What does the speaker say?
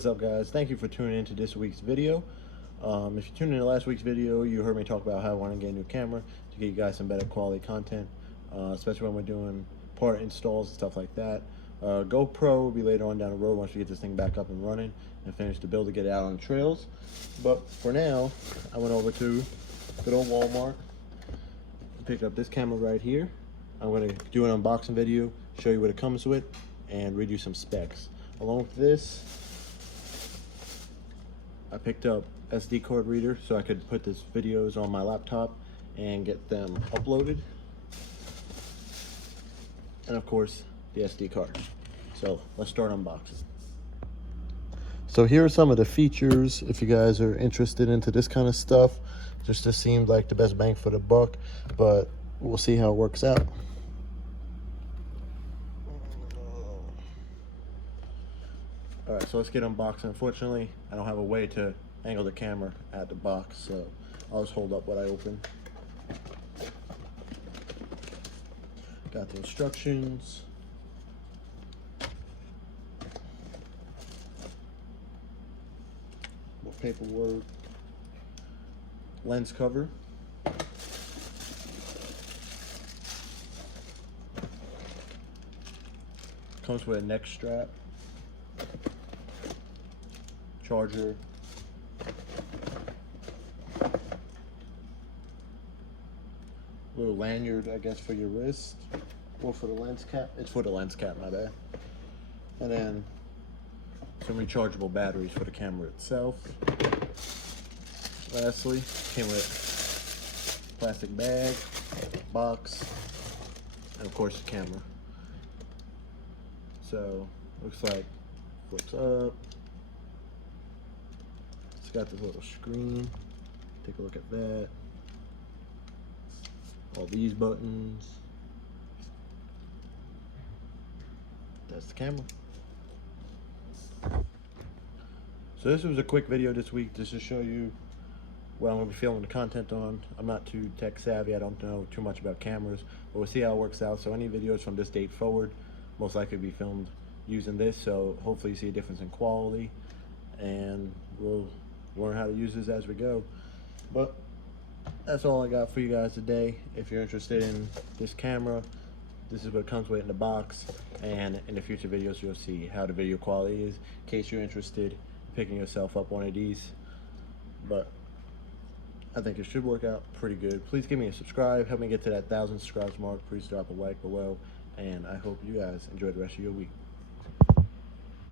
What's up, guys? Thank you for tuning in to this week's video. If you tuned in to last week's video, you heard me talk about how I want to get a new camera to get you guys some better quality content, especially when we're doing part installs and stuff like that. GoPro will be later on down the road once we get this thing back up and running and finish the build to get it out on the trails. But for now, I went over to good old Walmart and picked up this camera right here. I'm going to do an unboxing video, show you what it comes with, and read you some specs. Along with this, I picked up SD card reader so I could put these videos on my laptop and get them uploaded. And of course, the SD card. So let's start unboxing. So here are some of the features if you guys are interested into this kind of stuff. Just this seemed like the best bang for the buck, but we'll see how it works out. All right, so let's get unboxing. Unfortunately, I don't have a way to angle the camera at the box, so I'll just hold up what I open. Got the instructions. More paperwork. Lens cover. Comes with a neck strap. Charger. Little lanyard, I guess, for your wrist, or for the lens cap. It's for the lens cap, my bad. And then some rechargeable batteries for the camera itself. Lastly, came with plastic bag, box, and of course the camera. So looks like flips up. It's got this little screen. Take a look at that. All these buttons. That's the camera. So this was a quick video this week just to show you what I'm going to be filming the content on. I'm not too tech savvy. I don't know too much about cameras, but we'll see how it works out. So any videos from this date forward most likely be filmed using this. So hopefully you see a difference in quality, and we'll learn how to use this as we go. But that's all I got for you guys today. If you're interested in this camera, this is what it comes with in the box, and in the future videos you'll see how the video quality is in case you're interested in picking yourself up one of these. But I think it should work out pretty good. Please give me a subscribe, help me get to that 1,000 subscribers mark. Please drop a like below, and I hope you guys enjoy the rest of your week.